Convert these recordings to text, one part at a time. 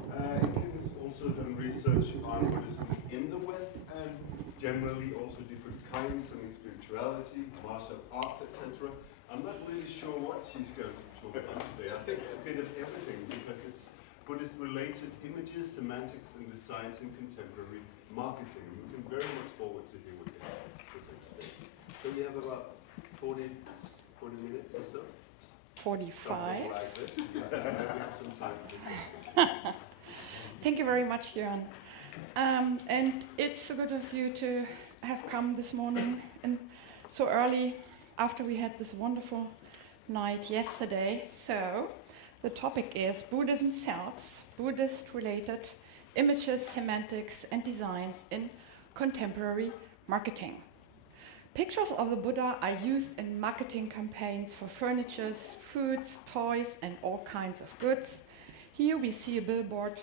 Inken has also done research on Buddhism in the West and generally also different kinds, spirituality, martial arts, etc. I'm not really sure what she's going to talk about today. I think a bit of everything because it's Buddhist related images, semantics and designs in contemporary marketing. I'm looking very much forward to hear what you have to present today. So we have about 40 minutes or so. 45. Something like this. We have some time for this. Thank you very much, Jörn. And it's so good of you to have come this morning and so early after we had this wonderful night yesterday. So the topic is Buddhism Sells, Buddhist Related Images, Semantics and Designs in Contemporary Marketing. Pictures of the Buddha are used in marketing campaigns for furniture, foods, toys and all kinds of goods. Here we see a billboard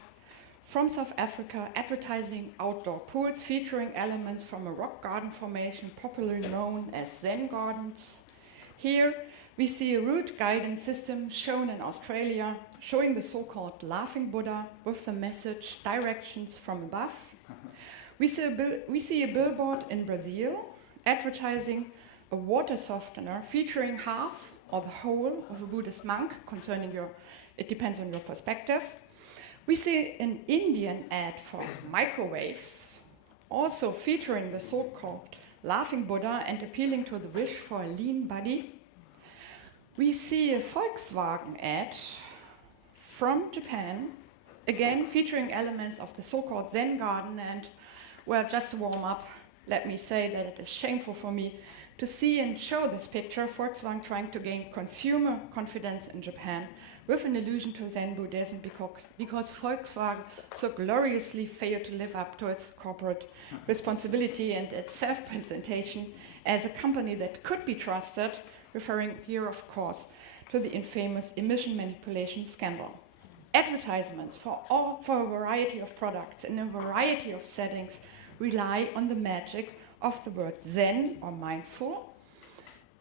from South Africa advertising outdoor pools featuring elements from a rock garden formation popularly known as Zen gardens. Here we see a route guidance system shown in Australia showing the so-called laughing Buddha with the message directions from above. We see a billboard in Brazil advertising a water softener featuring half or the whole of a Buddhist monk it depends on your perspective. We see an Indian ad for microwaves, also featuring the so-called laughing Buddha and appealing to the wish for a lean body. We see a Volkswagen ad from Japan, again featuring elements of the so-called Zen garden, and well, just to warm up, let me say that it is shameful for me to see and show this picture, Volkswagen trying to gain consumer confidence in Japan with an allusion to Zen Buddhism because Volkswagen so gloriously failed to live up to its corporate responsibility and its self-presentation as a company that could be trusted, referring here, of course, to the infamous emission manipulation scandal. Advertisements for a variety of products in a variety of settings rely on the magic of the word Zen or mindful,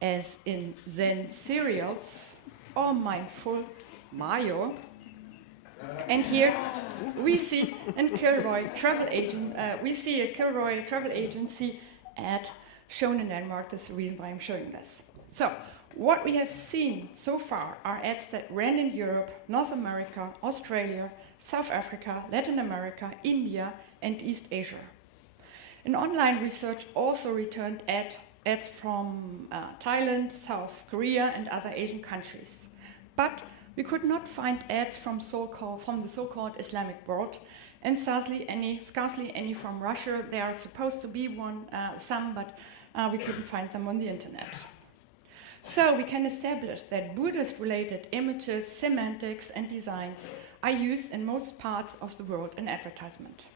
as in Zen cereals or mindful mayo. And here we see a Kilroy travel agency ad shown in Denmark. That's the reason why I'm showing this. So what we have seen so far are ads that ran in Europe, North America, Australia, South Africa, Latin America, India, and East Asia. An online research also returned ads from Thailand, South Korea, and other Asian countries. But we could not find ads from the so-called Islamic world, and scarcely any from Russia. There are supposed to be some, but we couldn't find them on the internet. So we can establish that Buddhist-related images, semantics, and designs are used in most parts of the world in advertisement.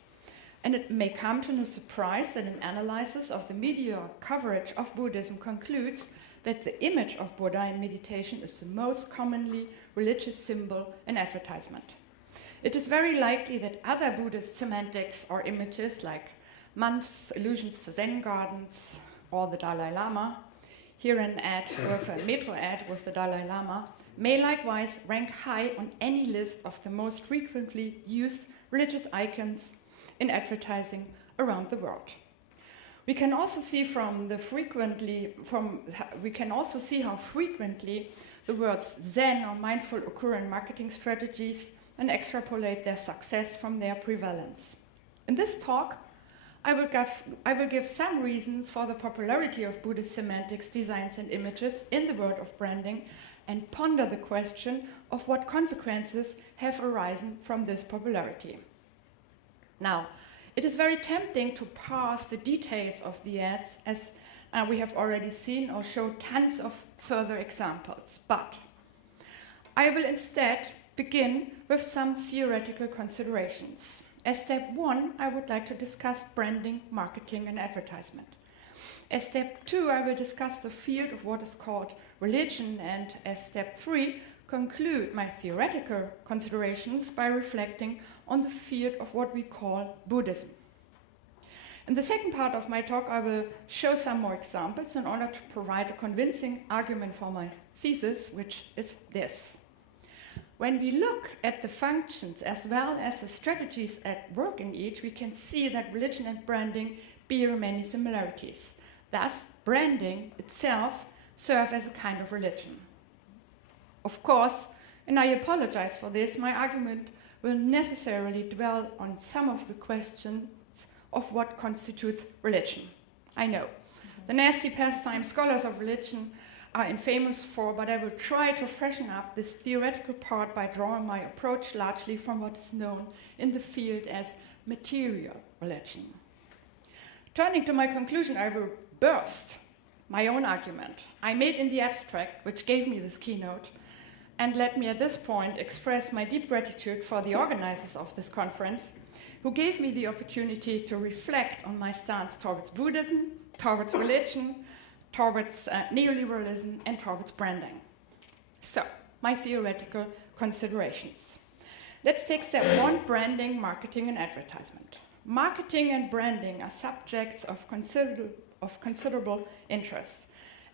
And it may come to no surprise that an analysis of the media coverage of Buddhism concludes that the image of Buddha in meditation is the most commonly religious symbol in advertisement. It is very likely that other Buddhist semantics or images like months, allusions to Zen gardens, or the Dalai Lama, here an metro ad with the Dalai Lama, may likewise rank high on any list of the most frequently used religious icons in advertising around the world. We can also see how frequently the words Zen or mindful occur in marketing strategies and extrapolate their success from their prevalence. In this talk, I will give some reasons for the popularity of Buddhist semantics, designs, and images in the world of branding, and ponder the question of what consequences have arisen from this popularity. Now, it is very tempting to parse the details of the ads, as we have already seen, or show tons of further examples. But I will instead begin with some theoretical considerations. As step 1, I would like to discuss branding, marketing, and advertisement. As step 2, I will discuss the field of what is called religion, and as step 3, conclude my theoretical considerations by reflecting on the field of what we call Buddhism. In the second part of my talk, I will show some more examples in order to provide a convincing argument for my thesis, which is this. when we look at the functions as well as the strategies at work in each, we can see that religion and branding bear many similarities. Thus, branding itself serves as a kind of religion. Of course, and I apologize for this, my argument will necessarily dwell on some of the questions of what constitutes religion. I know. The nasty pastime scholars of religion are infamous for, but I will try to freshen up this theoretical part by drawing my approach largely from what is known in the field as material religion. Turning to my conclusion, I will burst my own argument I made in the abstract, which gave me this keynote, and let me at this point express my deep gratitude for the organizers of this conference, who gave me the opportunity to reflect on my stance towards Buddhism, towards religion, towards neoliberalism, and towards branding. So, my theoretical considerations. Let's take step one, branding, marketing, and advertisement. Marketing and branding are subjects of considerable interest,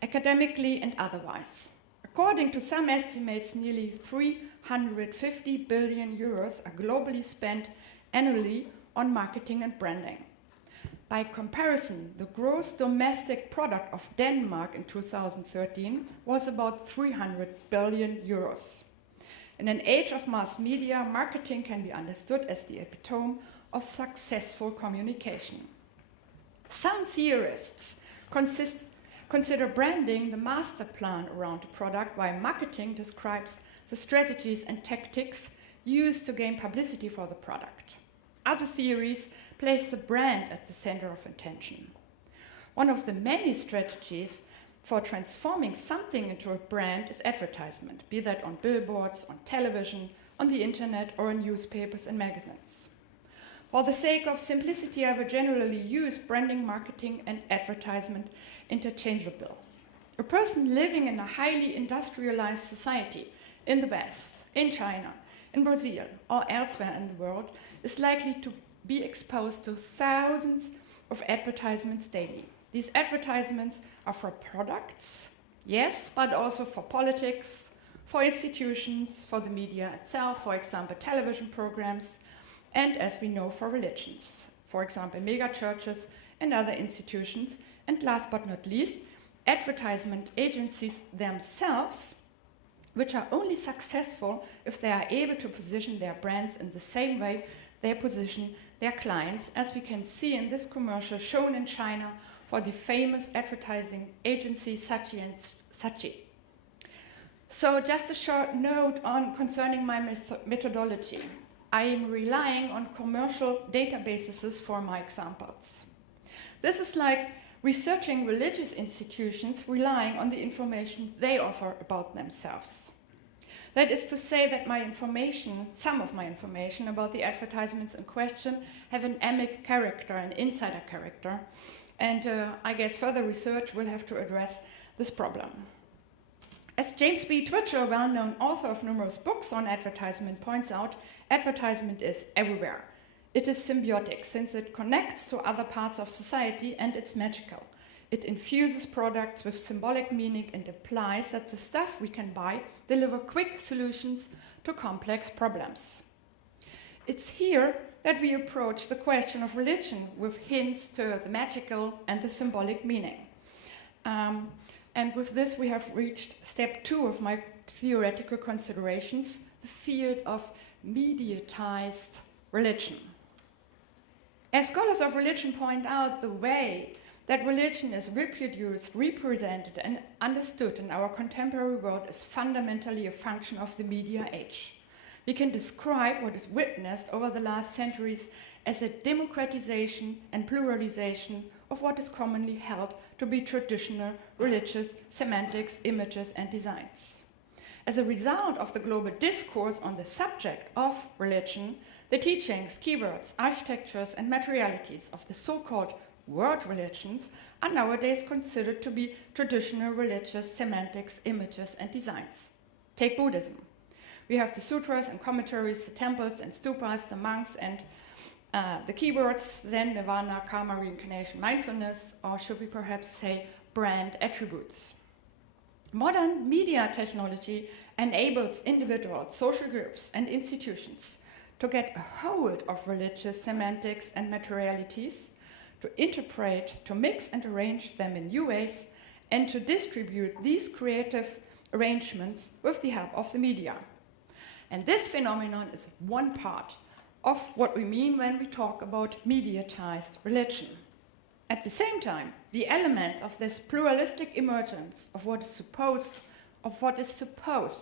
academically and otherwise. According to some estimates, nearly 350 billion euros are globally spent annually on marketing and branding. By comparison, the gross domestic product of Denmark in 2013 was about 300 billion euros. In an age of mass media, marketing can be understood as the epitome of successful communication. Some theorists consider branding the master plan around a product, while marketing describes the strategies and tactics used to gain publicity for the product. Other theories place the brand at the center of attention. One of the many strategies for transforming something into a brand is advertisement, be that on billboards, on television, on the internet, or in newspapers and magazines. For the sake of simplicity, I will generally use branding, marketing, and advertisement interchangeably. A person living in a highly industrialized society in the West, in China, in Brazil, or elsewhere in the world is likely to be exposed to thousands of advertisements daily. These advertisements are for products, yes, but also for politics, for institutions, for the media itself, for example, television programs, and as we know, for religions, for example, mega churches and other institutions, and last but not least, advertisement agencies themselves, which are only successful if they are able to position their brands in the same way they position their clients, as we can see in this commercial shown in China for the famous advertising agency Saatchi & Saatchi. So just a short note concerning my methodology. I am relying on commercial databases for my examples. This is like researching religious institutions relying on the information they offer about themselves. That is to say that my information, some of my information about the advertisements in question have an emic character, an insider character, and I guess further research will have to address this problem. As James B. Twitcher, a well-known author of numerous books on advertisement, points out, advertisement is everywhere. It is symbiotic, since it connects to other parts of society and it's magical. It infuses products with symbolic meaning and implies that the stuff we can buy deliver quick solutions to complex problems. It's here that we approach the question of religion with hints to the magical and the symbolic meaning. And with this, we have reached step 2 of my theoretical considerations, the field of mediatized religion. As scholars of religion point out, the way that religion is reproduced, represented, and understood in our contemporary world is fundamentally a function of the media age. We can describe what is witnessed over the last centuries as a democratization and pluralization of what is commonly held to be traditional religious semantics, images, and designs. As a result of the global discourse on the subject of religion, the teachings, keywords, architectures, and materialities of the so-called world religions are nowadays considered to be traditional religious semantics, images, and designs. Take Buddhism. We have the sutras and commentaries, the temples and stupas, the monks, and the keywords, Zen, Nirvana, karma, reincarnation, mindfulness, or should we perhaps say brand attributes. Modern media technology enables individuals, social groups, and institutions to get a hold of religious semantics and materialities, to interpret, to mix and arrange them in new ways, and to distribute these creative arrangements with the help of the media. And this phenomenon is one part of what we mean when we talk about mediatized religion. At the same time, the elements of this pluralistic emergence of what is supposed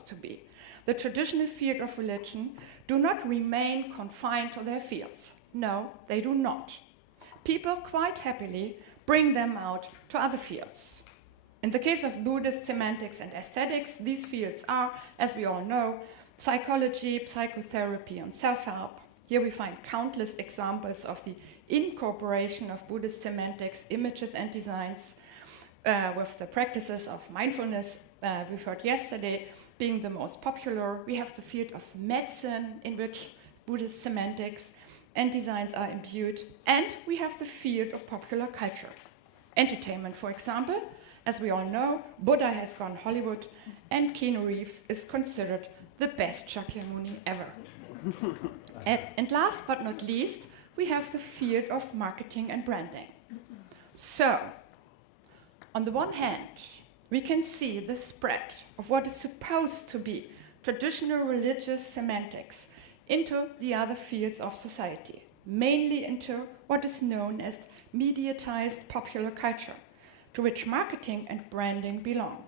to be the traditional field of religion do not remain confined to their fields. No, they do not. People quite happily bring them out to other fields. In the case of Buddhist semantics and aesthetics, these fields are, as we all know, psychology, psychotherapy, and self-help. Here we find countless examples of the incorporation of Buddhist semantics, images, and designs with the practices of mindfulness we've heard yesterday being the most popular. We have the field of medicine in which Buddhist semantics and designs are imbued, and we have the field of popular culture. Entertainment, for example, as we all know, Buddha has gone Hollywood, and Keanu Reeves is considered the best Shakyamuni ever. And last but not least, we have the field of marketing and branding. So, on the one hand, we can see the spread of what is supposed to be traditional religious semantics into the other fields of society, mainly into what is known as mediatized popular culture, to which marketing and branding belong.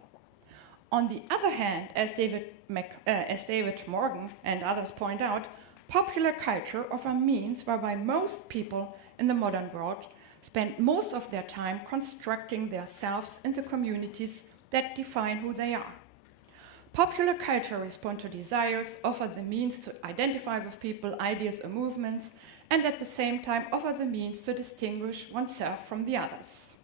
On the other hand, as David Morgan and others point out, popular culture offers a means whereby most people in the modern world spend most of their time constructing themselves into communities that define who they are. Popular culture responds to desires, offer the means to identify with people, ideas, or movements, and at the same time offer the means to distinguish oneself from the others.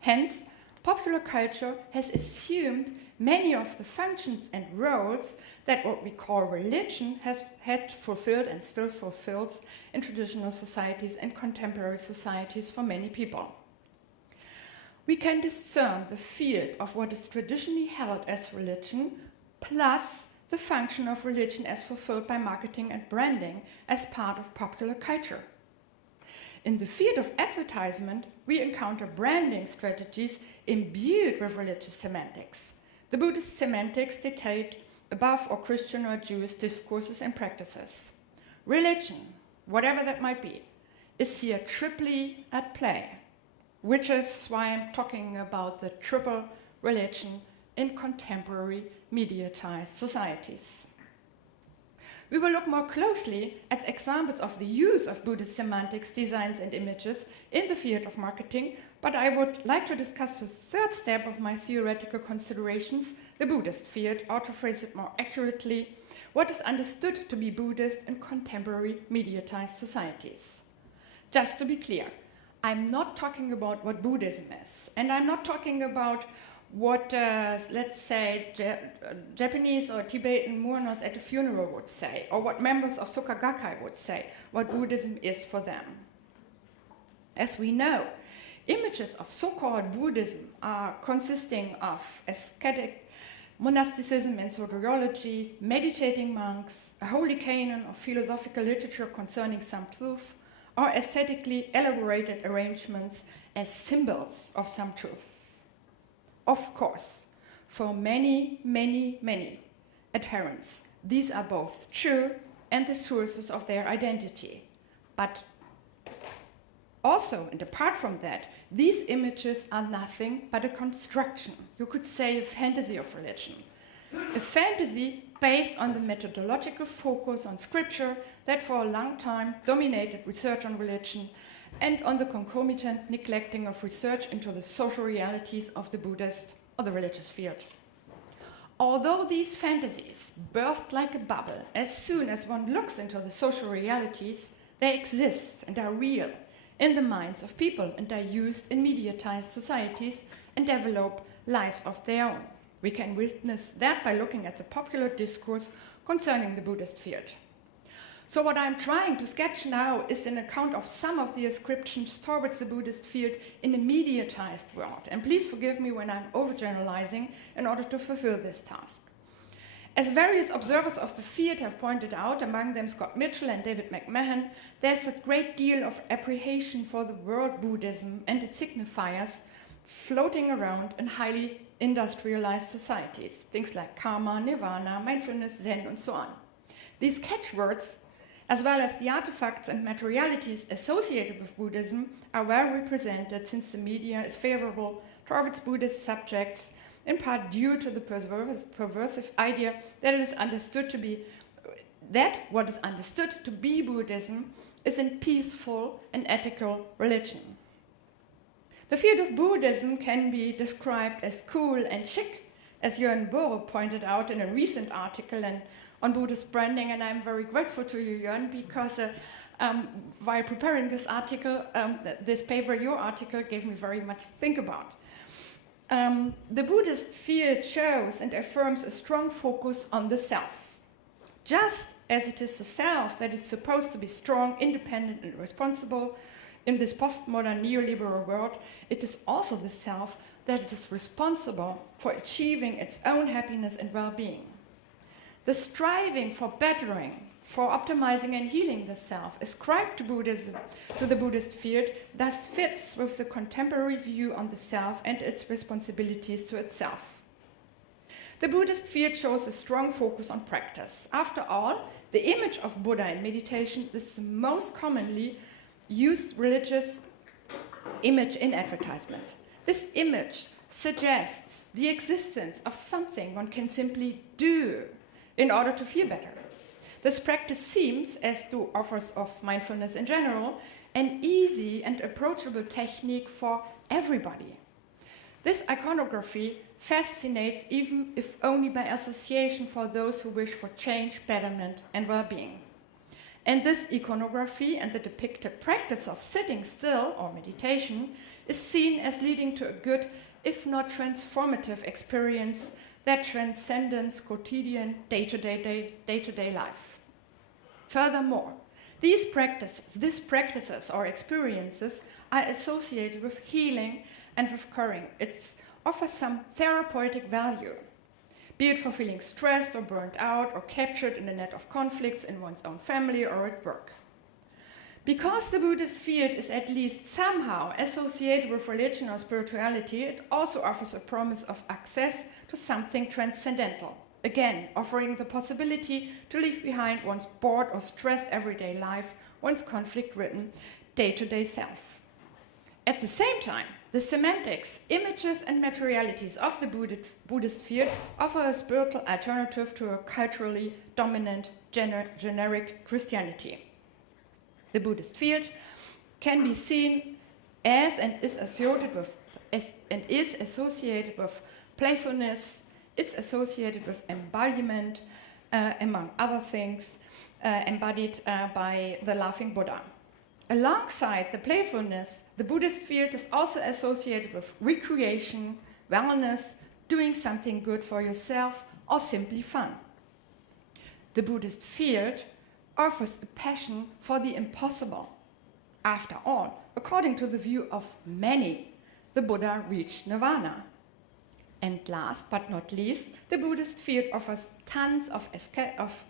Hence, popular culture has assumed many of the functions and roles that what we call religion had fulfilled and still fulfills in traditional societies and contemporary societies for many people. We can discern the field of what is traditionally held as religion plus the function of religion as fulfilled by marketing and branding as part of popular culture. In the field of advertisement, we encounter branding strategies imbued with religious semantics. The Buddhist semantics dictate above or Christian or Jewish discourses and practices. Religion, whatever that might be, is here triply at play, which is why I'm talking about the triple religion in contemporary mediatized societies. We will look more closely at examples of the use of Buddhist semantics, designs, and images in the field of marketing, but I would like to discuss the third step of my theoretical considerations, the Buddhist field, or to phrase it more accurately, what is understood to be Buddhist in contemporary mediatized societies. Just to be clear, I'm not talking about what Buddhism is, and I'm not talking about what, let's say, Japanese or Tibetan mourners at a funeral would say, or what members of Soka Gakkai would say, what Buddhism is for them. As we know, images of so-called Buddhism are consisting of ascetic monasticism and soteriology, meditating monks, a holy canon of philosophical literature concerning some truth, or aesthetically elaborated arrangements as symbols of some truth. Of course, for many, many, many adherents, these are both true and the sources of their identity. But also, and apart from that, these images are nothing but a construction. You could say a fantasy of religion. A fantasy based on the methodological focus on scripture that for a long time dominated research on religion, and on the concomitant neglecting of research into the social realities of the Buddhist or the religious field. Although these fantasies burst like a bubble as soon as one looks into the social realities, they exist and are real in the minds of people and are used in mediatized societies and develop lives of their own. We can witness that by looking at the popular discourse concerning the Buddhist field. So what I'm trying to sketch now is an account of some of the ascriptions towards the Buddhist field in a mediatized world. And please forgive me when I'm overgeneralizing in order to fulfill this task. As various observers of the field have pointed out, among them Scott Mitchell and David McMahon, there's a great deal of apprehension for the word Buddhism and its signifiers floating around in highly industrialized societies, things like karma, nirvana, mindfulness, Zen, and so on. These catchwords, as well as the artifacts and materialities associated with Buddhism, are well represented since the media is favorable towards Buddhist subjects, in part due to the perversive idea that it is understood to be that what is understood to be Buddhism is a peaceful and ethical religion. The field of Buddhism can be described as cool and chic, as Jörn Borup pointed out in a recent article on Buddhist branding, and I'm very grateful to you, Jörn, because while preparing this article, this paper, your article, gave me very much to think about. The Buddhist field shows and affirms a strong focus on the self. Just as it is the self that is supposed to be strong, independent, and responsible in this postmodern neoliberal world, it is also the self that is responsible for achieving its own happiness and well-being. The striving for bettering, for optimizing and healing the self ascribed to Buddhism, to the Buddhist field, thus fits with the contemporary view on the self and its responsibilities to itself. The Buddhist field shows a strong focus on practice. After all, the image of Buddha in meditation is the most commonly used religious image in advertisement. This image suggests the existence of something one can simply do in order to feel better. This practice seems, as do offers of mindfulness in general, an easy and approachable technique for everybody. This iconography fascinates, even if only by association, for those who wish for change, betterment, and well-being. And this iconography and the depicted practice of sitting still or meditation is seen as leading to a good, if not transformative, experience that transcends quotidian day-to-day life. Furthermore, these practices or experiences are associated with healing and with curing. It offers some therapeutic value, be it for feeling stressed or burnt out or captured in a net of conflicts in one's own family or at work. Because the Buddhist field is at least somehow associated with religion or spirituality, it also offers a promise of access to something transcendental, again offering the possibility to leave behind one's bored or stressed everyday life, one's conflict-ridden day-to-day self. At the same time, the semantics, images, and materialities of the Buddhist field offer a spiritual alternative to a culturally dominant generic Christianity. The Buddhist field can be seen as and is associated with playfulness. It's associated with embodiment, among other things, embodied by the laughing Buddha. Alongside the playfulness, the Buddhist field is also associated with recreation, wellness, doing something good for yourself, or simply fun. The Buddhist field offers a passion for the impossible. After all, according to the view of many, the Buddha reached nirvana. And last but not least, the Buddhist field offers tons of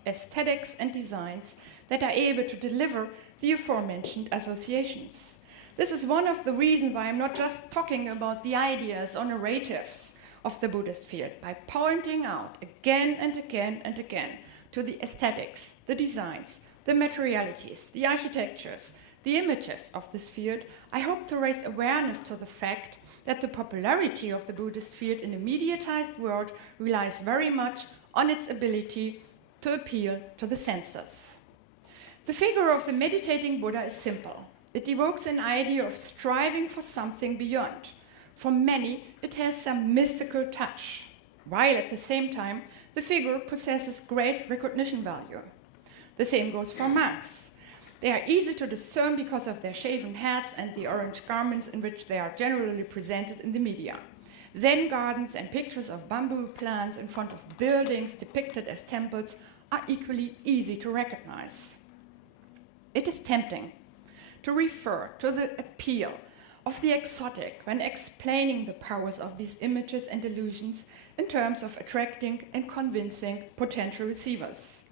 aesthetics and designs that are able to deliver the aforementioned associations. This is one of the reasons why I'm not just talking about the ideas or narratives of the Buddhist field, by pointing out again and again and again to the aesthetics, the designs, the materialities, the architectures, the images of this field. I hope to raise awareness to the fact that the popularity of the Buddhist field in a mediatized world relies very much on its ability to appeal to the senses. The figure of the meditating Buddha is simple. It evokes an idea of striving for something beyond. For many, it has some mystical touch, while at the same time, the figure possesses great recognition value. The same goes for monks. They are easy to discern because of their shaven heads and the orange garments in which they are generally presented in the media. Zen gardens and pictures of bamboo plants in front of buildings depicted as temples are equally easy to recognize. it is tempting to refer to the appeal of the exotic when explaining the powers of these images and illusions in terms of attracting and convincing potential receivers.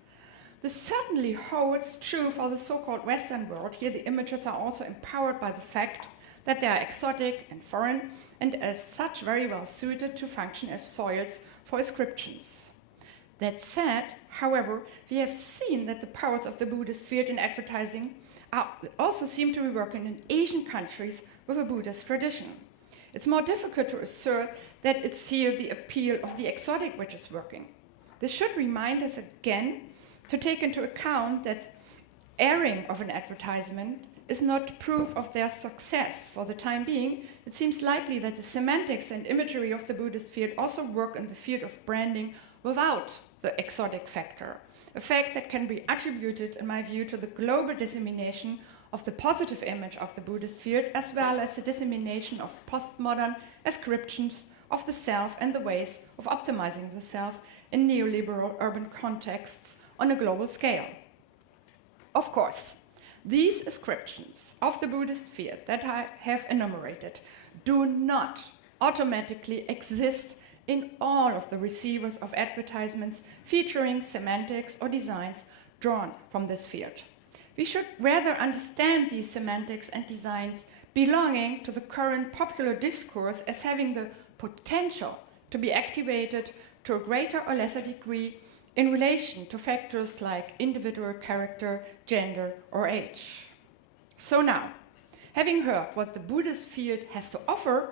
This certainly holds true for the so-called Western world. Here the images are also empowered by the fact that they are exotic and foreign, and as such very well suited to function as foils for ascriptions. That said, however, we have seen that the powers of the Buddhist field in advertising also seem to be working in Asian countries with a Buddhist tradition. It's more difficult to assert that it's here the appeal of the exotic which is working. This should remind us again to take into account that airing of an advertisement is not proof of their success. For the time being, it seems likely that the semantics and imagery of the Buddhist field also work in the field of branding without the exotic factor, a fact that can be attributed, in my view, to the global dissemination of the positive image of the Buddhist field, as well as the dissemination of postmodern ascriptions of the self and the ways of optimizing the self in neoliberal urban contexts on a global scale. Of course, these ascriptions of the Buddhist field that I have enumerated do not automatically exist in all of the receivers of advertisements featuring semantics or designs drawn from this field. We should rather understand these semantics and designs belonging to the current popular discourse as having the potential to be activated to a greater or lesser degree in relation to factors like individual character, gender, or age. So now, having heard what the Buddhist field has to offer,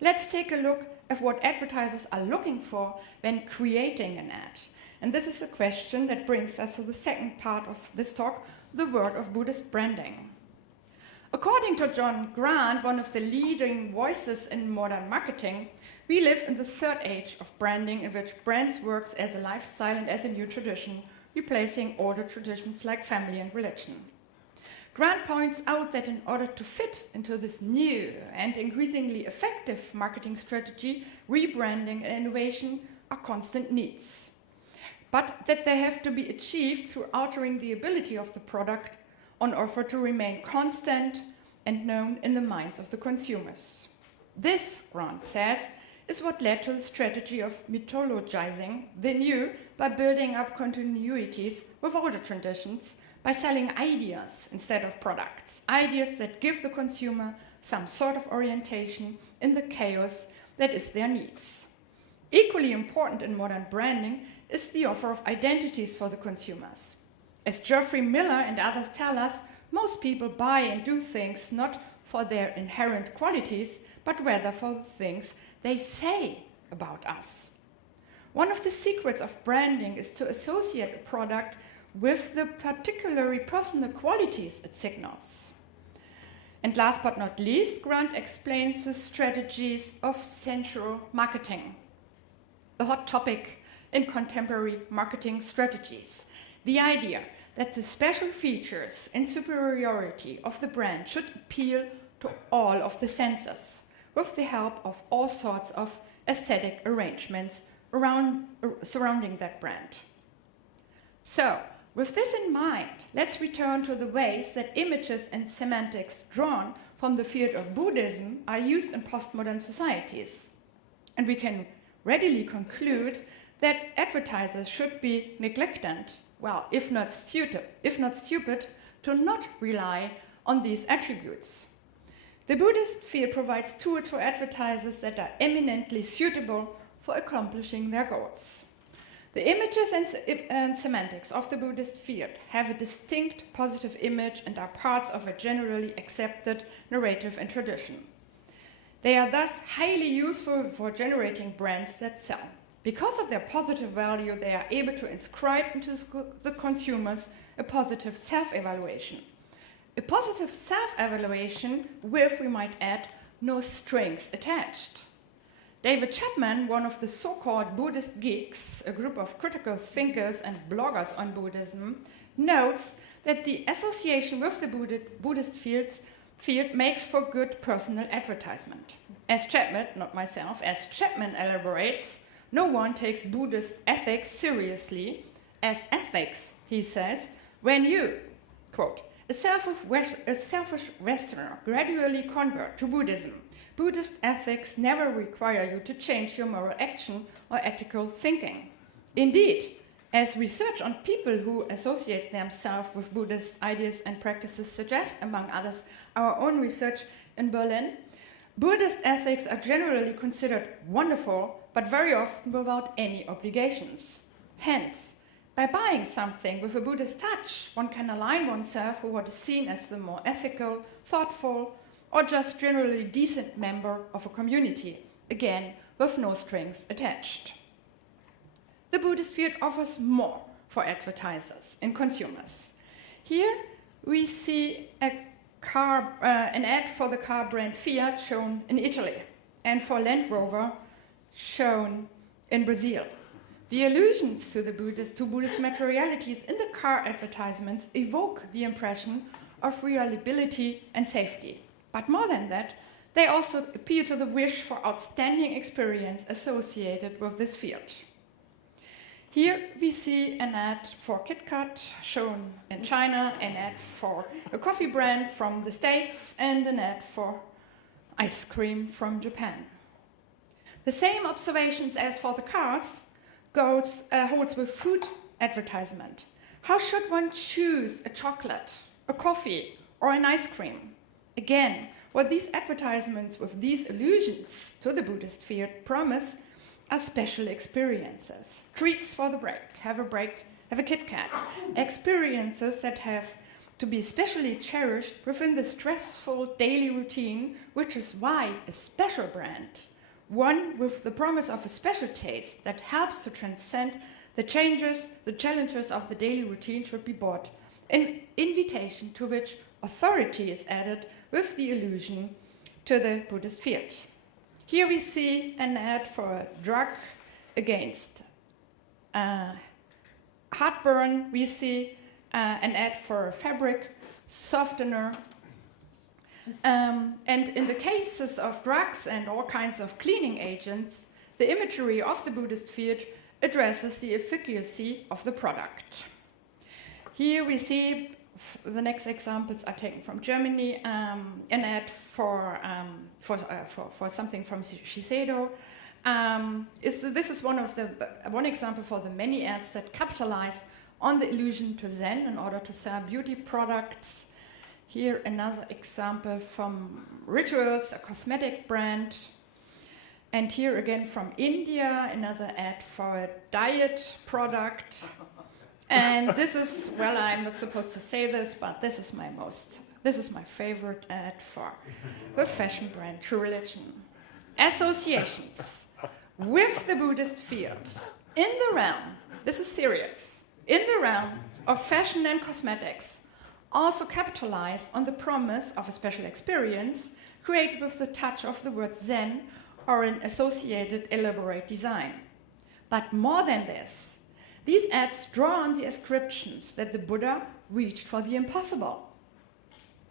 let's take a look at what advertisers are looking for when creating an ad. And this is the question that brings us to the second part of this talk, the world of Buddhist branding. According to John Grant, one of the leading voices in modern marketing, we live in the third age of branding, in which brands works as a lifestyle and as a new tradition, replacing older traditions like family and religion. Grant points out that in order to fit into this new and increasingly effective marketing strategy, rebranding and innovation are constant needs, but that they have to be achieved through altering the ability of the product on offer to remain constant and known in the minds of the consumers. This, Grant says, is what led to the strategy of mythologizing the new by building up continuities with older traditions, by selling ideas instead of products, ideas that give the consumer some sort of orientation in the chaos that is their needs. Equally important in modern branding is the offer of identities for the consumers. As Geoffrey Miller and others tell us, most people buy and do things not for their inherent qualities, but rather for the things they say about us. One of the secrets of branding is to associate a product with the particularly personal qualities it signals. And last but not least, Grant explains the strategies of sensual marketing, a hot topic in contemporary marketing strategies. The idea that the special features and superiority of the brand should appeal to all of the senses, with the help of all sorts of aesthetic arrangements surrounding that brand. So, with this in mind, let's return to the ways that images and semantics drawn from the field of Buddhism are used in postmodern societies. And we can readily conclude that advertisers should be negligent, well, if not stupid, to not rely on these attributes. The Buddhist field provides tools for advertisers that are eminently suitable for accomplishing their goals. The images and semantics of the Buddhist field have a distinct positive image and are parts of a generally accepted narrative and tradition. They are thus highly useful for generating brands that sell. Because of their positive value, they are able to inscribe into the consumers a positive self-evaluation. A positive self-evaluation with, we might add, no strings attached. David Chapman, one of the so-called Buddhist geeks, a group of critical thinkers and bloggers on Buddhism, notes that the association with the Buddhist field makes for good personal advertisement. As Chapman, not myself, as Chapman elaborates, no one takes Buddhist ethics seriously as ethics, he says, when you, quote, a selfish Westerner gradually convert to Buddhism. Buddhist ethics never require you to change your moral action or ethical thinking. Indeed, as research on people who associate themselves with Buddhist ideas and practices suggest, among others, our own research in Berlin, Buddhist ethics are generally considered wonderful, but very often without any obligations. Hence, by buying something with a Buddhist touch, one can align oneself with what is seen as the more ethical, thoughtful, or just generally decent member of a community, again, with no strings attached. The Buddhist field offers more for advertisers and consumers. Here we see an ad for the car brand Fiat shown in Italy, and for Land Rover shown in Brazil. The allusions to Buddhist materialities in the car advertisements evoke the impression of reliability and safety. But more than that, they also appeal to the wish for outstanding experience associated with this field. Here we see an ad for KitKat shown in China, an ad for a coffee brand from the States, and an ad for ice cream from Japan. The same observations as for the cars holds with food advertisement. How should one choose a chocolate, a coffee, or an ice cream? Again, what these advertisements with these allusions to the Buddhist field promise are special experiences. Treats for the break, have a Kit Kat. Experiences that have to be especially cherished within the stressful daily routine, which is why a special brand, one with the promise of a special taste that helps to transcend the challenges of the daily routine, should be bought. An invitation to which authority is added with the allusion to the Buddhist field. Here we see an ad for a drug against heartburn. We see an ad for a fabric softener. And in the cases of drugs and all kinds of cleaning agents, the imagery of the Buddhist field addresses the efficacy of the product. Here we see, the next examples are taken from Germany, an ad for something from Shiseido. This is one example for the many ads that capitalize on the allusion to Zen in order to sell beauty products. Here another example from Rituals, a cosmetic brand. And here again from India, another ad for a diet product. And this is, well, I'm not supposed to say this, but this is my favorite ad for the fashion brand True Religion. Associations with the Buddhist field in the realm, this is serious, in the realm of fashion and cosmetics also capitalize on the promise of a special experience created with the touch of the word Zen or an associated elaborate design. But more than this, these ads draw on the ascriptions that the Buddha reached for the impossible.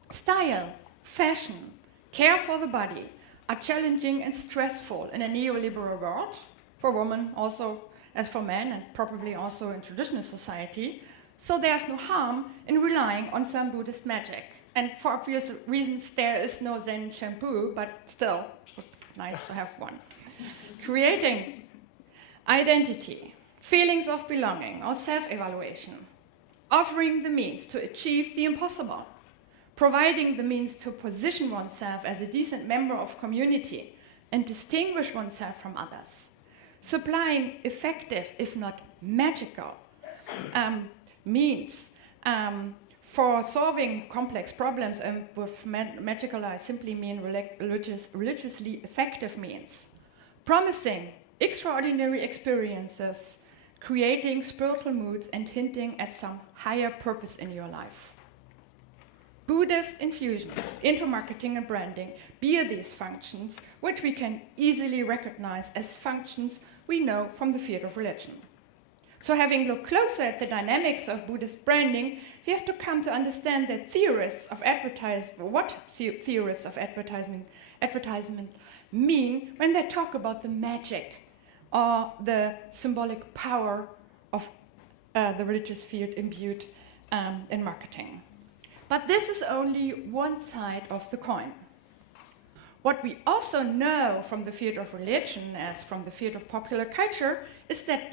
Style, fashion, care for the body are challenging and stressful in a neoliberal world, for women also as for men, and probably also in traditional society. So there's no harm in relying on some Buddhist magic. And for obvious reasons, there is no Zen shampoo, but still, nice to have one. Creating identity, feelings of belonging or self-evaluation, offering the means to achieve the impossible, providing the means to position oneself as a decent member of community and distinguish oneself from others, supplying effective, if not magical, means for solving complex problems, and with magical I simply mean religiously effective means, promising extraordinary experiences, creating spiritual moods and hinting at some higher purpose in your life. Buddhist infusions into marketing and branding bear these functions, which we can easily recognize as functions we know from the field of religion. So having looked closer at the dynamics of Buddhist branding, we have to come to understand that theorists of advertisement mean when they talk about the magic or the symbolic power of the religious field imbued in marketing. But this is only one side of the coin. What we also know from the field of religion, as from the field of popular culture, is that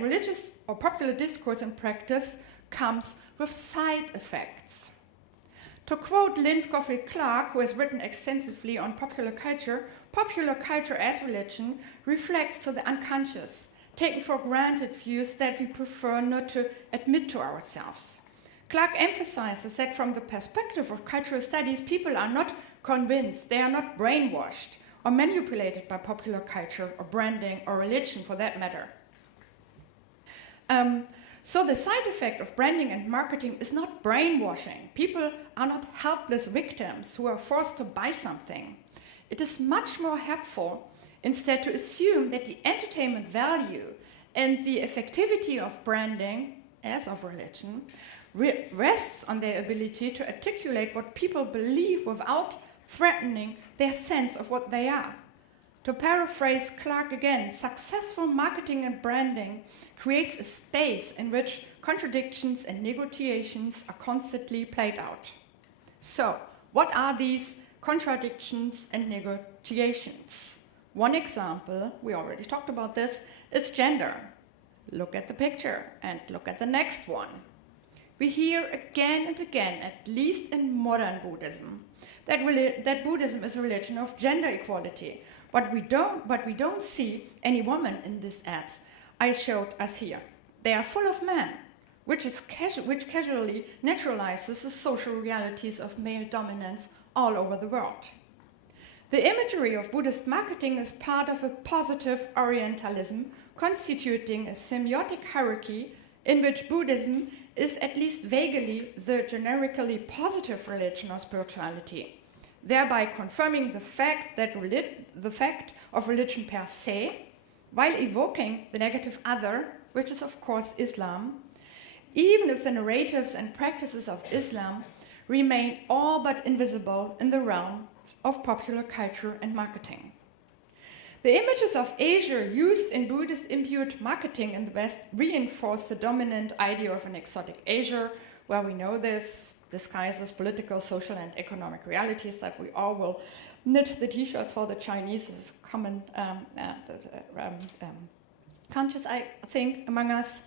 religious or popular discourse and practice comes with side effects. To quote Lynn Scofield Clark, who has written extensively on popular culture as religion reflects to the unconscious, taken for granted views that we prefer not to admit to ourselves. Clark emphasizes that from the perspective of cultural studies, people are not convinced, they are not brainwashed or manipulated by popular culture or branding or religion for that matter. So the side effect of branding and marketing is not brainwashing. People are not helpless victims who are forced to buy something. It is much more helpful instead to assume that the entertainment value and the effectivity of branding, as of religion, rests on their ability to articulate what people believe without threatening their sense of what they are. To paraphrase Clark again, successful marketing and branding creates a space in which contradictions and negotiations are constantly played out. So, what are these contradictions and negotiations? One example, we already talked about this, is gender. Look at the picture and look at the next one. We hear again and again, at least in modern Buddhism, that Buddhism is a religion of gender equality. But we don't see any women in these ads I showed us here. They are full of men, which casually naturalizes the social realities of male dominance all over the world. The imagery of Buddhist marketing is part of a positive Orientalism constituting a semiotic hierarchy in which Buddhism is at least vaguely the generically positive religion of spirituality, thereby confirming the fact of religion per se, while evoking the negative other, which is of course Islam, even if the narratives and practices of Islam remain all but invisible in the realm of popular culture and marketing. The images of Asia used in Buddhist-imbued marketing in the West reinforce the dominant idea of an exotic Asia, where we know this disguises political, social, and economic realities that we all will knit the t-shirts for the Chinese. This is common conscious, I think, among us.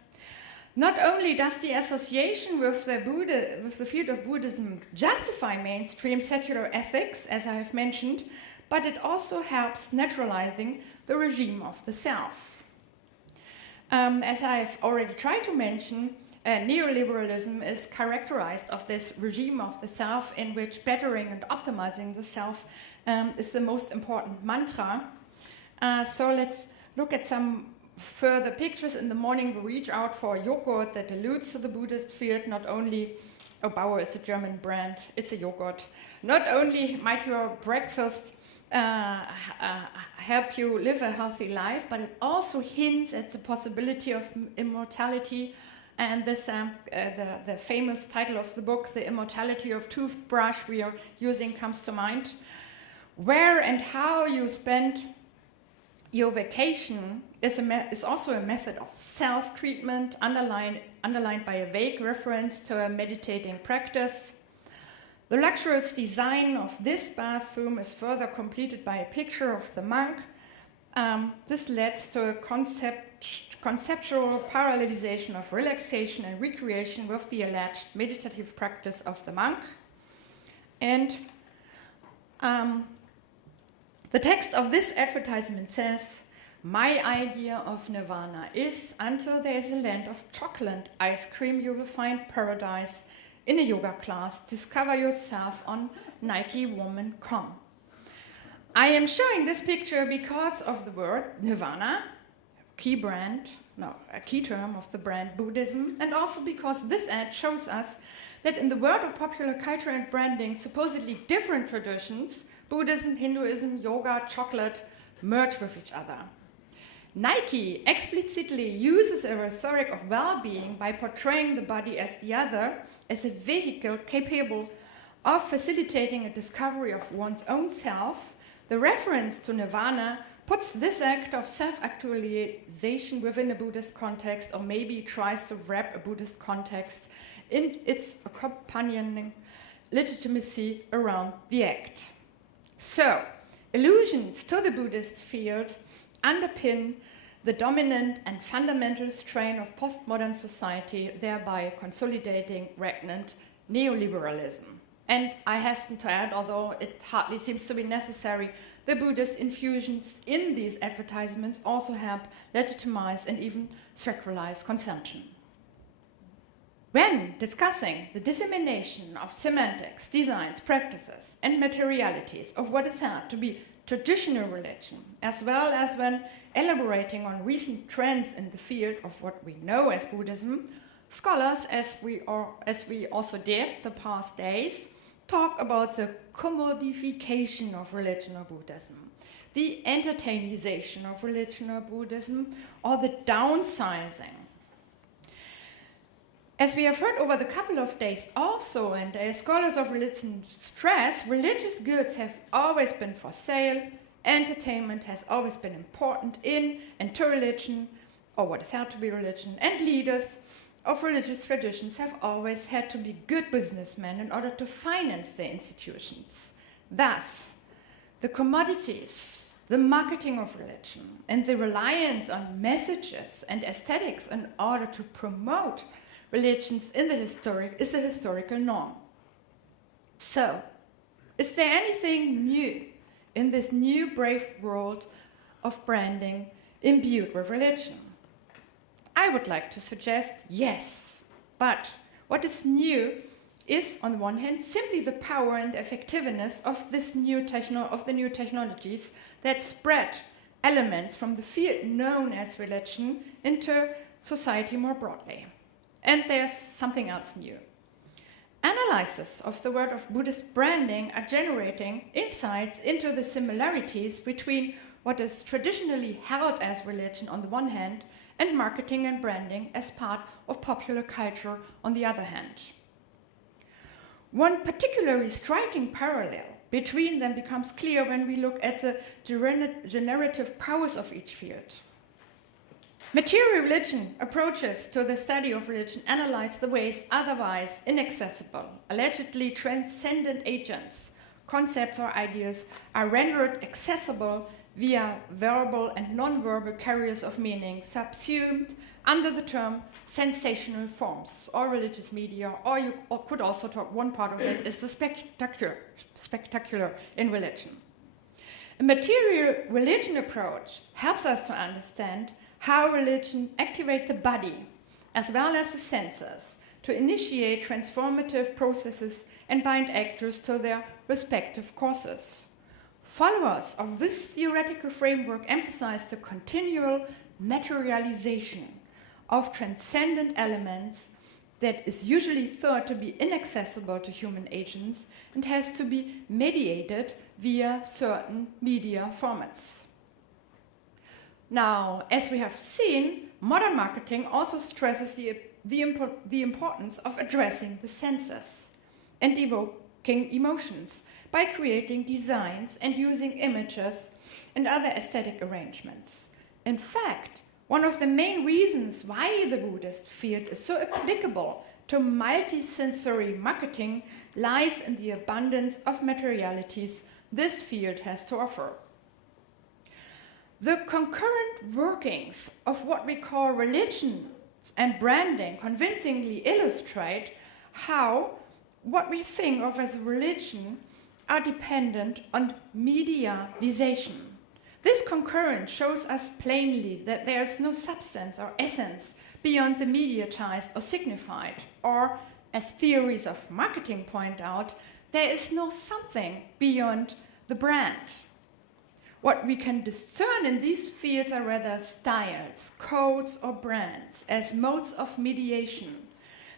Not only does the association with the field of Buddhism justify mainstream secular ethics, as I have mentioned, but it also helps naturalizing the regime of the self. As I've already tried to mention, neoliberalism is characterized of this regime of the self in which bettering and optimizing the self is the most important mantra. So let's look at some further pictures. In the morning we reach out for yogurt that alludes to the Buddhist field. Not only, Bauer is a German brand, it's a yogurt. Not only might your breakfast help you live a healthy life, but it also hints at the possibility of immortality. And this, the famous title of the book, The Immortality of Toothbrush, we are using comes to mind. Where and how you spend your vacation is also a method of self-treatment, underlined by a vague reference to a meditating practice. The luxurious design of this bathroom is further completed by a picture of the monk. This leads to a conceptual parallelization of relaxation and recreation with the alleged meditative practice of the monk. And the text of this advertisement says, "My idea of nirvana is, until there is a land of chocolate ice cream, you will find paradise in a yoga class. Discover yourself on NikeWoman.com." I am showing this picture because of the word nirvana, a key term of the brand Buddhism, and also because this ad shows us that in the world of popular culture and branding, supposedly different traditions, Buddhism, Hinduism, yoga, chocolate, merge with each other. Nike explicitly uses a rhetoric of well-being by portraying the body as the other, as a vehicle capable of facilitating a discovery of one's own self. The reference to nirvana puts this act of self-actualization within a Buddhist context, or maybe tries to wrap a Buddhist context in its accompanying legitimacy around the act. So, allusions to the Buddhist field underpin the dominant and fundamental strain of postmodern society, thereby consolidating regnant neoliberalism. And I hasten to add, although it hardly seems to be necessary, the Buddhist infusions in these advertisements also help legitimize and even sacralize consumption. When discussing the dissemination of semantics, designs, practices, and materialities of what is said to be traditional religion, as well as when elaborating on recent trends in the field of what we know as Buddhism, scholars, as we also did the past days, talk about the commodification of religion or Buddhism, the entertainization of religion or Buddhism, or the downsizing. As we have heard over the couple of days also, and as scholars of religion stress, religious goods have always been for sale, entertainment has always been important in and to religion, or what is held to be religion, and leaders of religious traditions have always had to be good businessmen in order to finance their institutions. Thus, the commodities, the marketing of religion, and the reliance on messages and aesthetics in order to promote religions in the is a historical norm. So, is there anything new in this new brave world of branding imbued with religion? I would like to suggest yes, but what is new is, on the one hand, simply the power and effectiveness of the new technologies that spread elements from the field known as religion into society more broadly. And there's something else new. Analysis of the world of Buddhist branding are generating insights into the similarities between what is traditionally held as religion on the one hand and marketing and branding as part of popular culture on the other hand. One particularly striking parallel between them becomes clear when we look at the generative powers of each field. Material religion approaches to the study of religion analyze the ways otherwise inaccessible, allegedly transcendent agents, concepts or ideas are rendered accessible via verbal and non-verbal carriers of meaning subsumed under the term sensational forms or religious media, or you could also talk, one part of it is the spectacular in religion. A material religion approach helps us to understand how religion activates the body as well as the senses to initiate transformative processes and bind actors to their respective causes. Followers of this theoretical framework emphasize the continual materialization of transcendent elements that is usually thought to be inaccessible to human agents and has to be mediated via certain media formats. Now, as we have seen, modern marketing also stresses the importance of addressing the senses and evoking emotions by creating designs and using images and other aesthetic arrangements. In fact, one of the main reasons why the Buddhist field is so applicable to multisensory marketing lies in the abundance of materialities this field has to offer. The concurrent workings of what we call religion and branding convincingly illustrate how what we think of as religion are dependent on medialization. This concurrence shows us plainly that there is no substance or essence beyond the mediatized or signified, or, as theories of marketing point out, there is no something beyond the brand. What we can discern in these fields are rather styles, codes, or brands as modes of mediation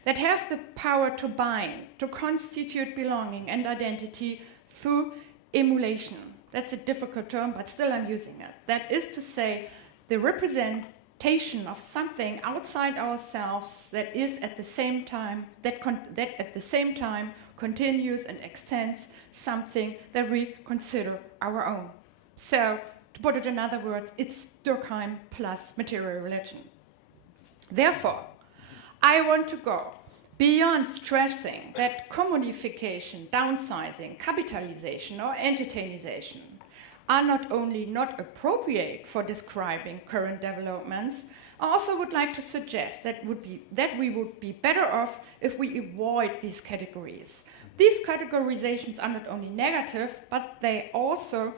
that have the power to bind, to constitute belonging and identity through emulation. That's a difficult term, but still I'm using it. That is to say, the representation of something outside ourselves that is at the same time, that at the same time continues and extends something that we consider our own. So, to put it in other words, it's Durkheim plus material religion. Therefore, I want to go beyond stressing that commodification, downsizing, capitalization, or entitanization are not only not appropriate for describing current developments, I also would like to suggest that we would be better off if we avoid these categories. These categorizations are not only negative, but they also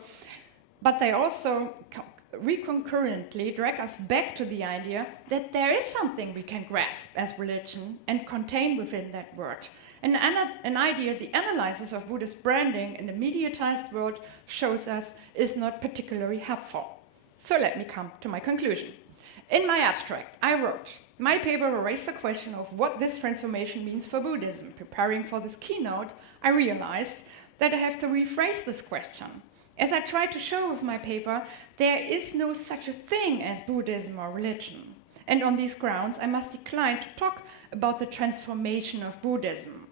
recurrently drag us back to the idea that there is something we can grasp as religion and contain within that word. An idea the analysis of Buddhist branding in the mediatized world shows us is not particularly helpful. So let me come to my conclusion. In my abstract, I wrote, my paper will raise the question of what this transformation means for Buddhism. Preparing for this keynote, I realized that I have to rephrase this question. As I tried to show with my paper, there is no such a thing as Buddhism or religion. And on these grounds, I must decline to talk about the transformation of Buddhism.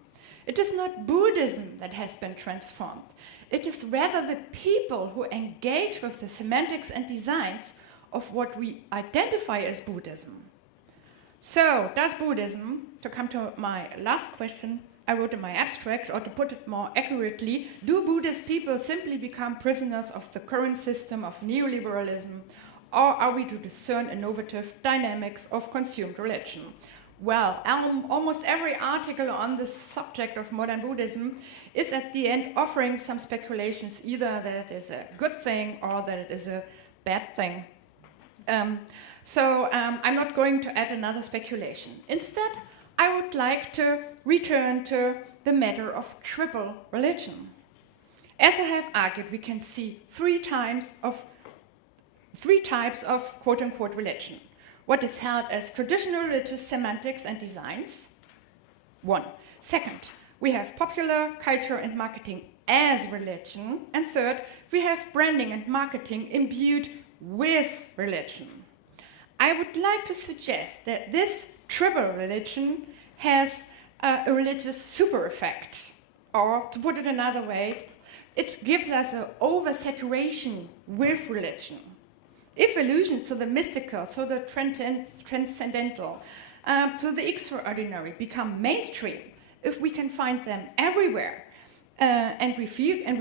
It is not Buddhism that has been transformed. It is rather the people who engage with the semantics and designs of what we identify as Buddhism. So, does Buddhism, to come to my last question I wrote in my abstract, or to put it more accurately, do Buddhist people simply become prisoners of the current system of neoliberalism, or are we to discern innovative dynamics of consumed religion? Well, almost every article on the subject of modern Buddhism is at the end offering some speculations, either that it is a good thing or that it is a bad thing. So I'm not going to add another speculation. Instead, I would like to return to the matter of triple religion. As I have argued, we can see three types of quote-unquote religion. What is held as traditional religious semantics and designs? One. Second, we have popular culture and marketing as religion. And third, we have branding and marketing imbued with religion. I would like to suggest that this triple religion has a religious super effect. Or, to put it another way, it gives us an oversaturation with religion. If allusions to the mystical, to the transcendental, to the extraordinary become mainstream, if we can find them everywhere, and we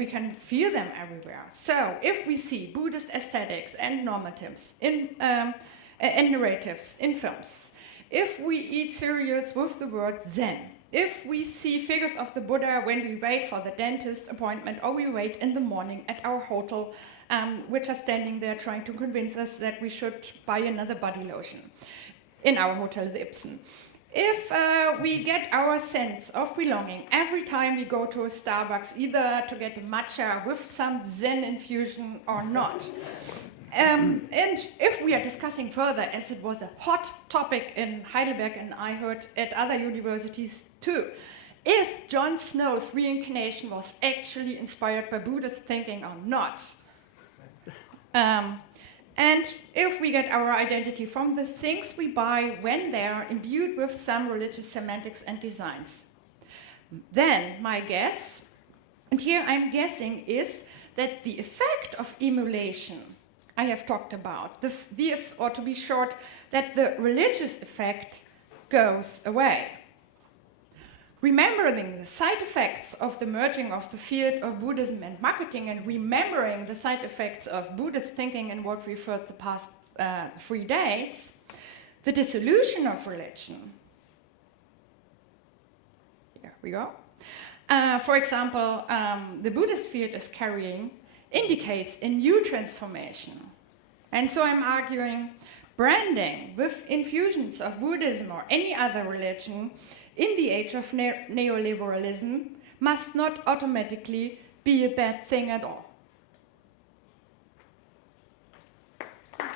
can feel them everywhere. So, if we see Buddhist aesthetics and normatives and narratives in films, if we eat cereals with the word Zen, if we see figures of the Buddha when we wait for the dentist appointment, or we wait in the morning at our hotel, which are standing there trying to convince us that we should buy another body lotion in our hotel, the Ibsen. If we get our sense of belonging every time we go to a Starbucks, either to get a matcha with some Zen infusion or not, and if we are discussing further, as it was a hot topic in Heidelberg and I heard at other universities too, if Jon Snow's reincarnation was actually inspired by Buddhist thinking or not, and if we get our identity from the things we buy when they are imbued with some religious semantics and designs, then my guess, and here I'm guessing, is that the effect of emulation I have talked about, or to be short, that the religious effect goes away. Remembering the side effects of the merging of the field of Buddhism and marketing, and remembering the side effects of Buddhist thinking in what we've heard the past 3 days, the dissolution of religion. Here we go. For example, the Buddhist field is carrying indicates a new transformation. And so I'm arguing branding with infusions of Buddhism or any other religion in the age of neoliberalism must not automatically be a bad thing at all. Thank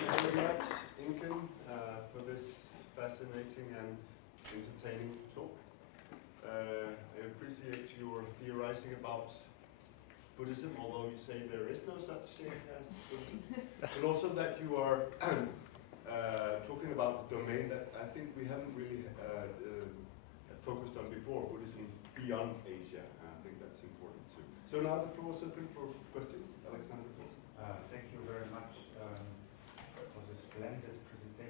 you very much, Inken, for this fascinating and entertaining talk. I appreciate your theorizing about Buddhism, although you say there is no such thing as Buddhism, but also that you are talking about the domain that I think we haven't really focused on before, Buddhism beyond Asia. I think that's important too. So now the floor is open for questions. Alexander first. Thank you very much for the splendid presentation.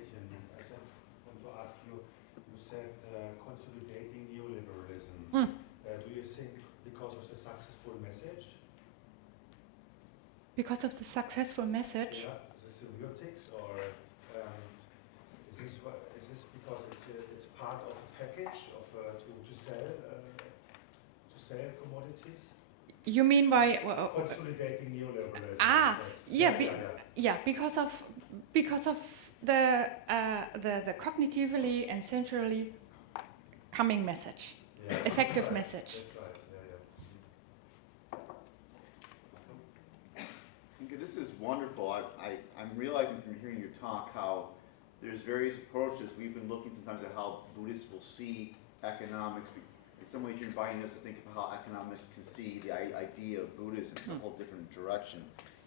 because of the successful message. Yeah, is this semiotics or is this because it's part of a package of to sell commodities? You mean by Consolidating neoliberalism. yeah, because of the cognitively and centrally coming message, effective right. message. That's right. Okay, this is wonderful. I'm realizing from hearing your talk how there's various approaches. We've been looking sometimes at how Buddhists will see economics. In some ways, you're inviting us to think of how economists can see the idea of Buddhism in a whole different direction.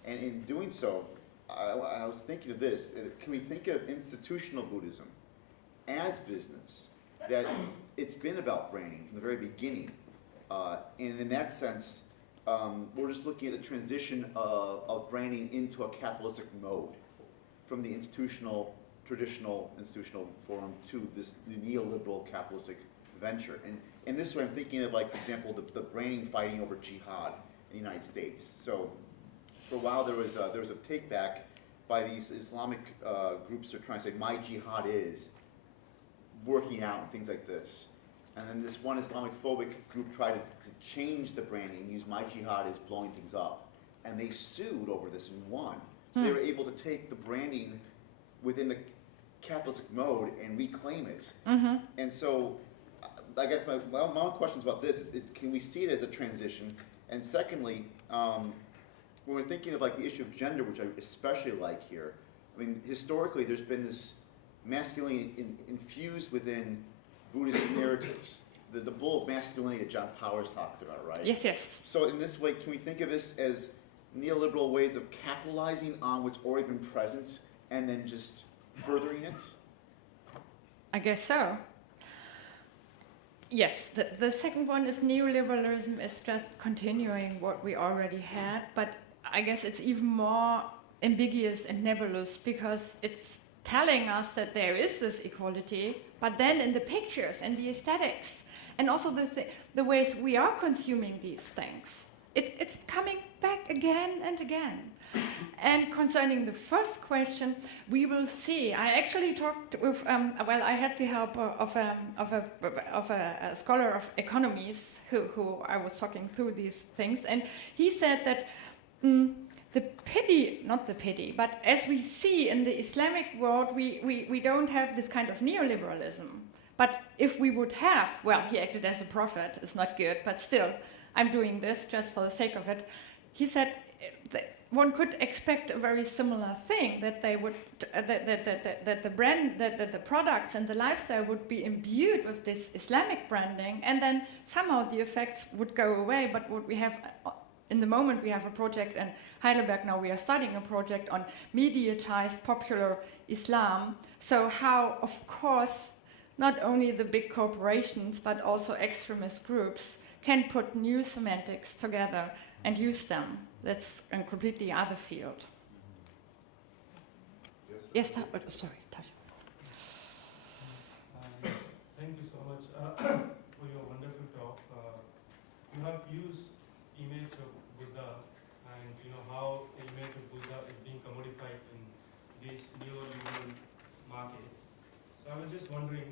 And in doing so, I was thinking of this. Can we think of institutional Buddhism as business? That it's been about branding from the very beginning. And in that sense, we're just looking at the transition of branding into a capitalistic mode from the traditional institutional form to this neoliberal capitalistic venture. And in this way, I'm thinking of, like, for example, the branding fighting over jihad in the United States. So for a while, there was a take back by these Islamic groups that are trying to say, my jihad is working out and things like this. And then this one Islamic phobic group tried to change the branding, use my jihad as blowing things up. And they sued over this and won. So they were able to take the branding within the capitalistic mode and reclaim it. Mm-hmm. And so I guess my questions about this is, can we see it as a transition? And secondly, when we're thinking of, like, the issue of gender, which I especially like here, I mean, historically there's been this masculinity infused within Buddhist narratives. The bull of masculinity that John Powers talks about, right? Yes. So in this way, can we think of this as neoliberal ways of capitalizing on what's already been present and then just furthering it? I guess so. Yes, the second one is neoliberalism is just continuing what we already had, but I guess it's even more ambiguous and nebulous because it's telling us that there is this equality, but then in the pictures and the aesthetics and also the ways we are consuming these things, it's coming back again and again. And concerning the first question, we will see. I actually talked with, I had the help of a scholar of economies who I was talking through these things, and he said that not the pity, but as we see in the Islamic world, we don't have this kind of neoliberalism. But if we would have, well, he acted as a prophet, it's not good, but still, I'm doing this just for the sake of it. He said that one could expect a very similar thing, that they would, that the brand, that the products and the lifestyle would be imbued with this Islamic branding, and then somehow the effects would go away. But what we have in the moment, we have a project in Heidelberg now. We are studying a project on mediatized popular Islam. So how, of course, not only the big corporations but also extremist groups can put new semantics together and use them. That's a completely other field. Yes, sorry, Tasha. Thank you so much for your wonderful talk. You have used image of Buddha and how the image of Buddha is being commodified in this neoliberal market. So I was just wondering,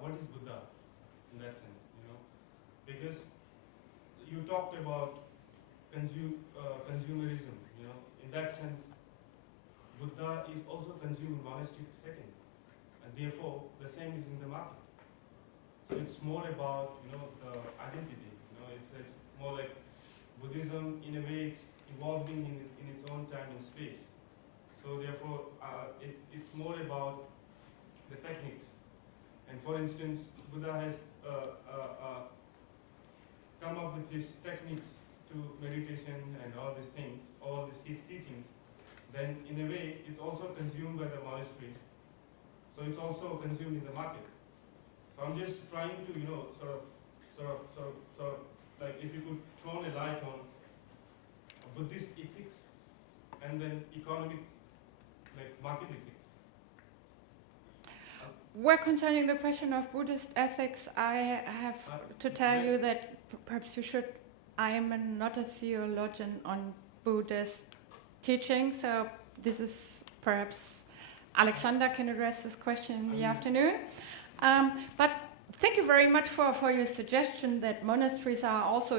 what is Buddha in that sense? Because you talked about consumerism. In that sense, Buddha is also consumed in monastic setting, and therefore the same is in the market. So it's more about the identity. It's more like Buddhism in a way it's evolving in its own time and space. So therefore it's more about the techniques. And for instance, Buddha has come up with his techniques to meditation and all these things, his teachings. Then in a way it's also consumed by the monasteries. So it's also consumed in the market. So I'm just trying to sort of like if you could throw a light on Buddhist ethics and then economic, like market ethics. Well, concerning the question of Buddhist ethics, I have to tell you that perhaps you should. I am not a theologian on Buddhist teaching. So this is perhaps Alexander can address this question in the afternoon. But thank you very much for your suggestion that monasteries are also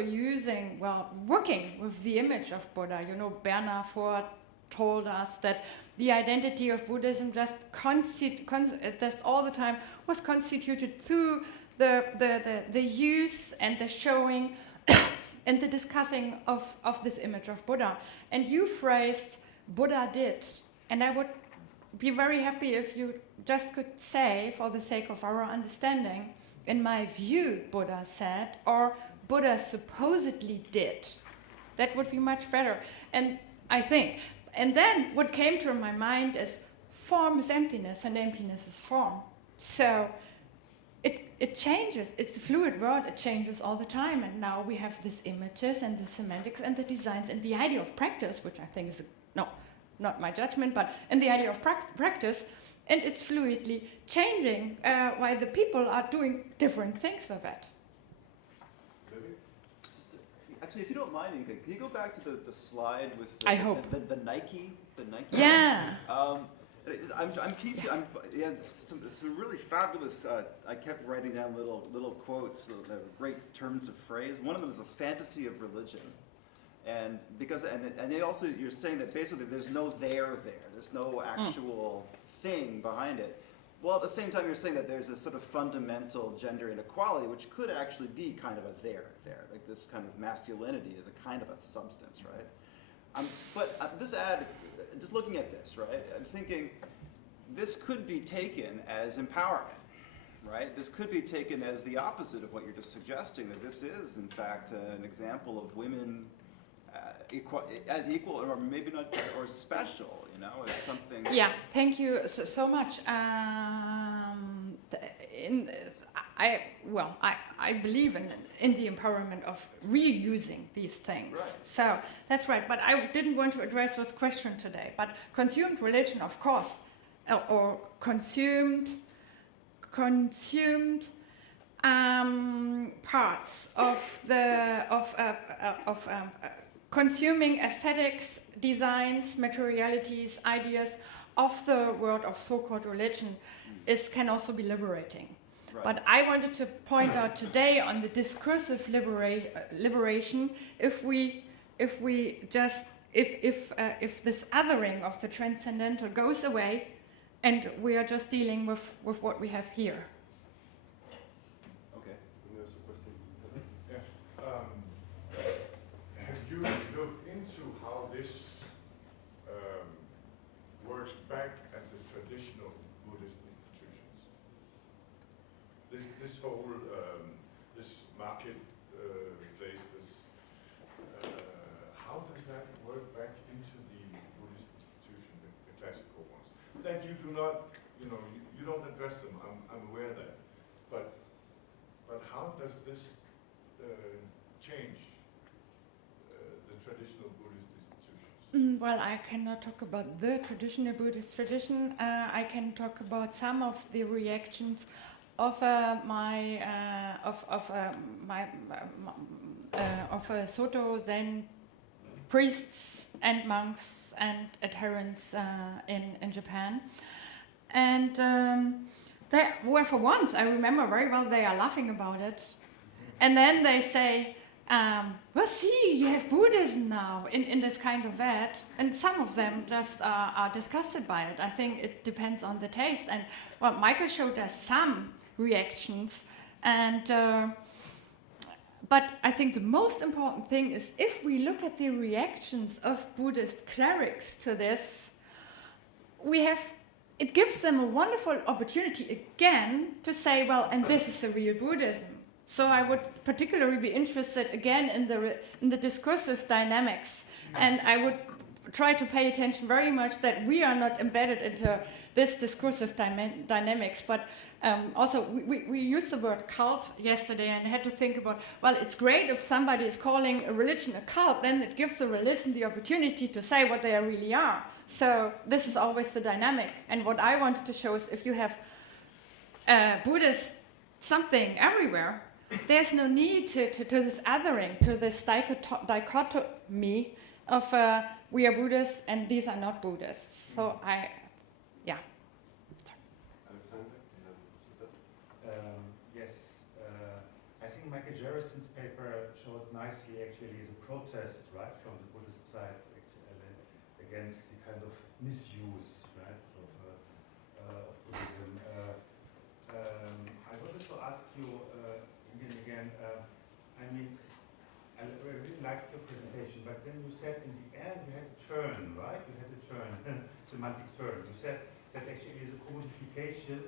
working with the image of Buddha. You know, Bernard Ford told us that the identity of Buddhism just all the time was constituted through the use and the showing and the discussing of this image of Buddha. And you phrased Buddha did, and I would be very happy if you just could say, for the sake of our understanding, in my view, Buddha said, or Buddha supposedly did. That would be much better. And I think, and then what came to my mind is form is emptiness and emptiness is form. So it changes. It's a fluid world. It changes all the time. And now we have these images and the semantics and the designs and the idea of practice, which I think is, not my judgment, but in the idea of practice, and it's fluidly changing while the people are doing different things with it. Actually, if you don't mind, Inken, can you go back to the slide with the Nike? Yeah. Some really fabulous. I kept writing down little quotes that are great terms of phrase. One of them is a fantasy of religion. And because they also, you're saying that basically there's no there. There's no actual thing behind it. Well, at the same time, you're saying that there's this sort of fundamental gender inequality, which could actually be kind of a there. Like this kind of masculinity is a kind of a substance, right? Just looking at this, right? I'm thinking this could be taken as empowerment, right? This could be taken as the opposite of what you're just suggesting, that this is, in fact, an example of women as equal, or maybe not, or special, as something. Yeah, thank you so much. I believe in the empowerment of reusing these things. Right. So that's right. But I didn't want to address this question today. But consumed religion, of course, or consumed parts of consuming aesthetics, designs, materialities, ideas of the world of so-called religion can also be liberating. Right. But I wanted to point out today on the discursive liberation, if this othering of the transcendental goes away, and we are just dealing with what we have here. Okay. There's a question. Yes. Have you looked into how this works back at the traditional Buddhist institutions? This whole this market place, how does that work back into the Buddhist institution, the classical ones? That you do not, you don't address them. I'm aware of that, but how does this change the traditional Buddhist institutions? Well, I cannot talk about the traditional Buddhist tradition. I can talk about some of the reactions of Soto Zen priests and monks and adherents in Japan, and for once I remember very well they are laughing about it, and then they say, well, see, you have Buddhism now in this kind of that, and some of them just are disgusted by it. I think it depends on the taste, and Michael showed us some reactions, and but I think the most important thing is if we look at the reactions of Buddhist clerics to this, it gives them a wonderful opportunity again to say, well, and this is a real Buddhism. So I would particularly be interested again in the discursive dynamics, and I would try to pay attention very much that we are not embedded into this discursive dynamics, but also we used the word cult yesterday and had to think about, well, it's great if somebody is calling a religion a cult, then it gives the religion the opportunity to say what they really are. So this is always the dynamic, and what I wanted to show is if you have Buddhist something everywhere, there's no need to this othering, to this dichotomy, of we are Buddhists and these are not Buddhists. So yeah. Alexander? Yes, I think Michael Jerrison's paper showed nicely actually the protest, right, from the Buddhist side against the kind of misuse, right, of Buddhism. I wanted to ask you again, I mean, I really liked your presentation, but then you said in the end you had to turn, right? You had to turn, semantic turn. You said that actually the commodification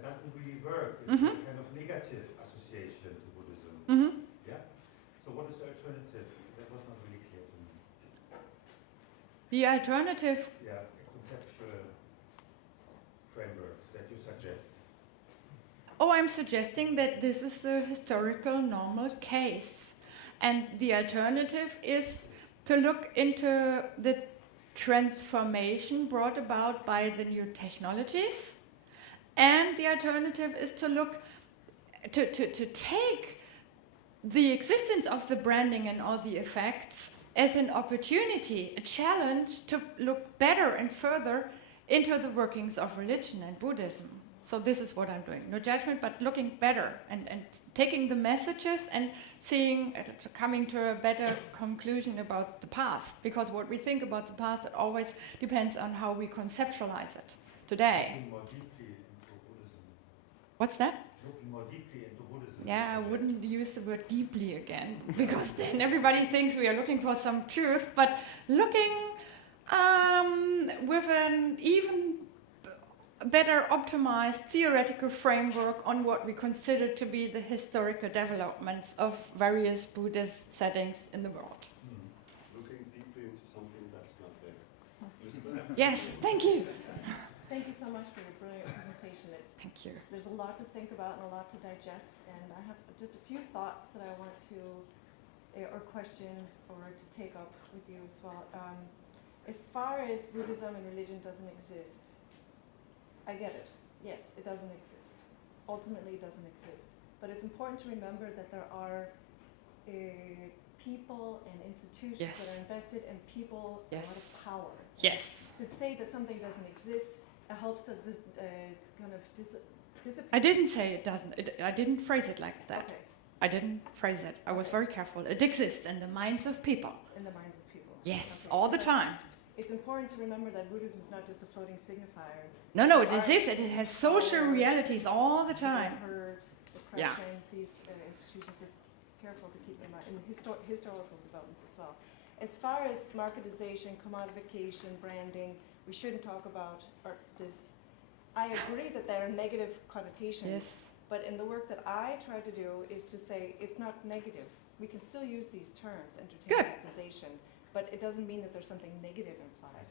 doesn't really work. It's a kind of negative association to Buddhism. Yeah? So what is the alternative? That was not really clear to me. The alternative. Yeah, a conceptual framework that you suggest. Oh, I'm suggesting that this is the historical normal case. And the alternative is to look into the transformation brought about by the new technologies. And the alternative is to look, to take the existence of the branding and all the effects as an opportunity, a challenge to look better and further into the workings of religion and Buddhism. So this is what I'm doing. No judgment, but looking better and taking the messages and seeing, coming to a better conclusion about the past. Because what we think about the past, it always depends on how we conceptualize it today. Looking more deeply into Buddhism. What's that? Looking more deeply into Buddhism. Yeah, I wouldn't use the word deeply again, because then everybody thinks we are looking for some truth, but looking with an even better optimized theoretical framework on what we consider to be the historical developments of various Buddhist settings in the world. Looking deeply into something that's not there. Yes, thank you. Thank you so much for your brilliant presentation. Thank you. There's a lot to think about and a lot to digest, and I have just a few thoughts that I want to, or questions, or to take up with you as well. As far as Buddhism and religion doesn't exist, I get it. Yes, it doesn't exist. Ultimately, it doesn't exist. But it's important to remember that there are people and institutions Yes. that are invested in people, Yes. a lot of power. Yes. To say that something doesn't exist, it helps to dissipate. I didn't say it doesn't. I didn't phrase it like that. Okay, I didn't phrase it. I was very careful. It exists in the minds of people. in the minds of people. Yes, Okay. all the But time. It's important to remember that Buddhism is not just a floating signifier. No, it exists. It has social realities all the time. Herd, Yeah. suppression, these institutions is careful to keep in mind, and historical developments as well. As far as marketization, commodification, branding, we shouldn't talk about this. I agree that there are negative connotations, Yes. but in the work that I try to do is to say it's not negative. We can still use these terms, entertainmentization, but it doesn't mean that there's something negative implied.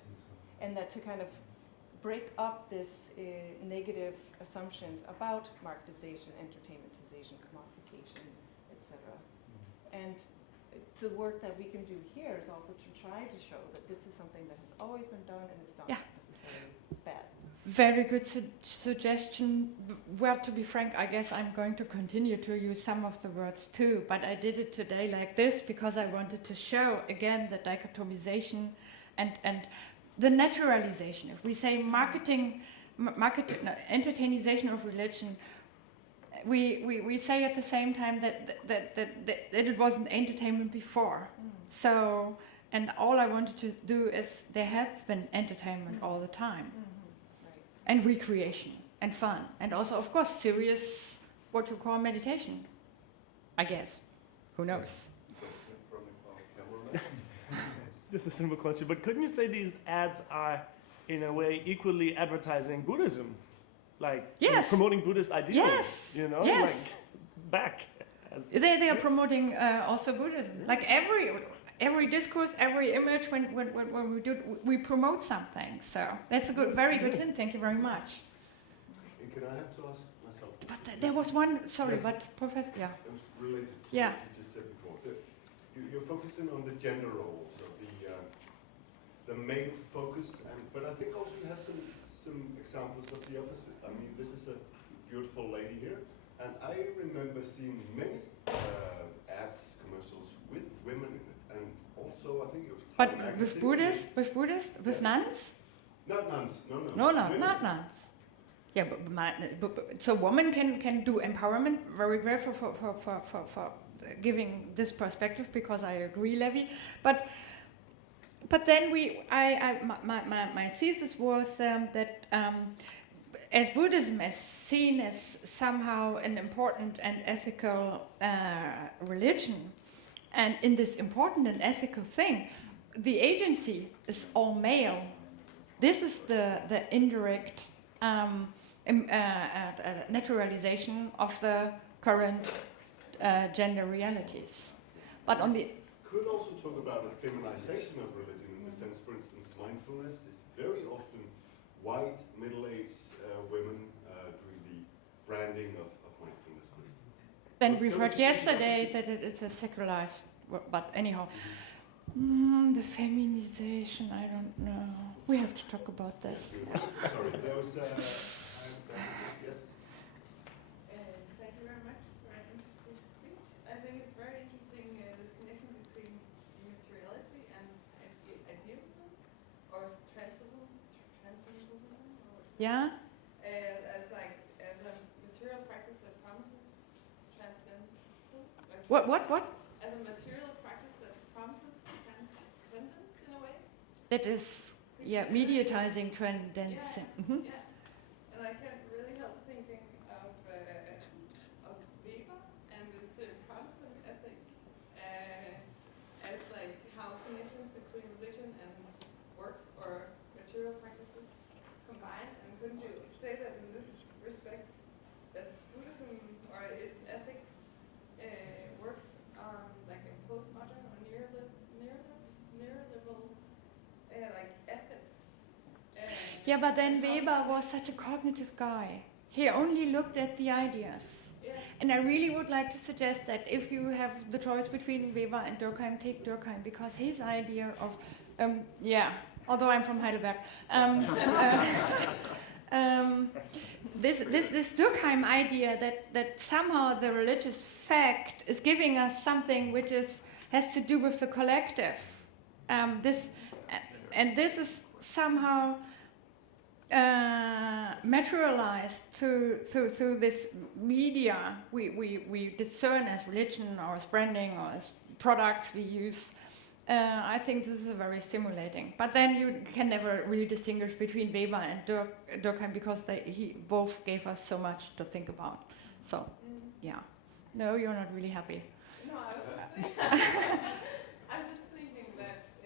And that to kind of break up this negative assumptions about marketization, entertainmentization, commodification, etc. And the work that we can do here is also to try to show that this is something that has always been done and is not Yeah. necessarily bad. Very good suggestion. Well, to be frank, I guess I'm going to continue to use some of the words too, but I did it today like this because I wanted to show again the dichotomization and the naturalization. If we say entertainization of religion, we say at the same time that it wasn't entertainment before. So, and all I wanted to do is there have been entertainment all the time. And recreation and fun, and also, of course, serious, what you call meditation, I guess. Who knows? Question from our cameraman. Just a simple question, but couldn't you say these ads are, in a way, equally advertising Buddhism? Like Yes. promoting Buddhist ideals? Yes. You know? Yes. Like back. As They are promoting also Buddhism. Like every discourse, every image, when we do, we promote something. So that's a very good hint. Thank you very much. And can I have to ask myself? But there was one. Sorry, Yes. but Professor. Yeah. It was related to Yeah. what you just said before. You're focusing on the gender roles of the male focus, but I think also you have some examples of the opposite. I mean, this is a beautiful lady here, and I remember seeing many ads, commercials with women in it, and also also, I think it was But Time with Magazine. with nuns? Not nuns, no. No, Women. not nuns. Yeah, but so women can do empowerment. Very grateful for giving this perspective, because I agree, Levi. But then my thesis was that as Buddhism is seen as somehow an important and ethical religion, and in this important and ethical thing, the agency is all male. This is the indirect naturalization of the current gender realities. But on the Could also talk about a feminization of religion in the sense, for instance, mindfulness is very often white, middle-aged women doing the branding of mindfulness, for instance. then we heard yesterday that it's a secularized, but anyhow. The feminization, I don't know. We have to talk about this. Sorry, there was yes. Thank you very much for an interesting speech. I think it's very interesting, this connection between materiality and idealism, or transcendentalism. Yeah? As a material practice that promises transcendental. What? As a material practice that promises transcendence in a way. That is, yeah, mediatizing transcendence. Mhm. Yeah. And I can't really help thinking of Weber and this Protestant ethic as like how connections between religion and work or material practices combine. And couldn't you say that in this respect that Buddhism or its ethics works on like a postmodern or near-level like ethics? Yeah, but then Weber was such a cognitive guy. He only looked at the ideas. Yeah. And I really would like to suggest that if you have the choice between Weber and Durkheim, take Durkheim, because his idea of, although I'm from Heidelberg, this Durkheim idea that somehow the religious fact is giving us something which has to do with the collective. This is somehow materialized through this media we discern as religion or as branding or as products we use. I think this is very stimulating. But then you can never really distinguish between Weber and Durkheim, because he both gave us so much to think about. So, yeah. No, you're not really happy. No, I was just thinking, I'm just thinking that I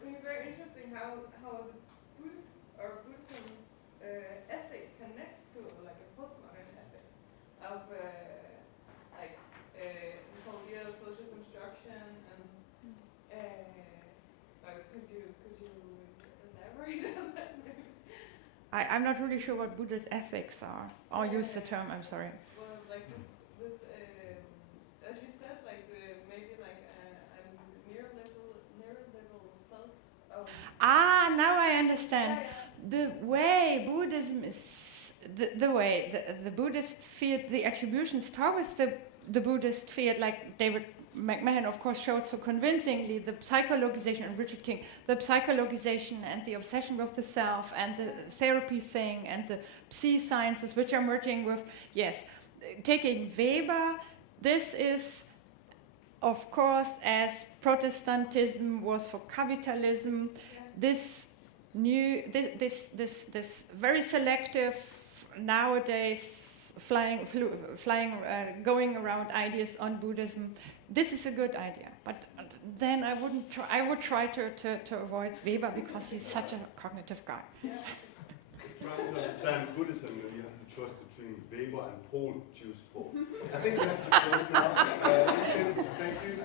think it's very interesting how the Buddhism's ethic connects to like a postmodern ethic of this whole idea of social construction and could you elaborate on that maybe? I'm not really sure what Buddhist ethics are. I'll use the term, I'm sorry. Well, like this as you said, like maybe like a near level self of. Ah, now I understand. Yeah. The way Buddhism is, the Buddhist field, the attributions towards the Buddhist field, like David McMahon, of course, showed so convincingly, the psychologization, and Richard King, the psychologization and the obsession with the self and the therapy thing and the psi-sciences, which are merging with, yes, taking Weber, this is, of course, as Protestantism was for capitalism, this very selective nowadays going around ideas on Buddhism. This is a good idea, but then I would try to avoid Weber, because he's such a cognitive guy. Trying to understand Buddhism, you have the choice between Weber and Prohl. Choose Prohl. I think we have to close now. Thank you.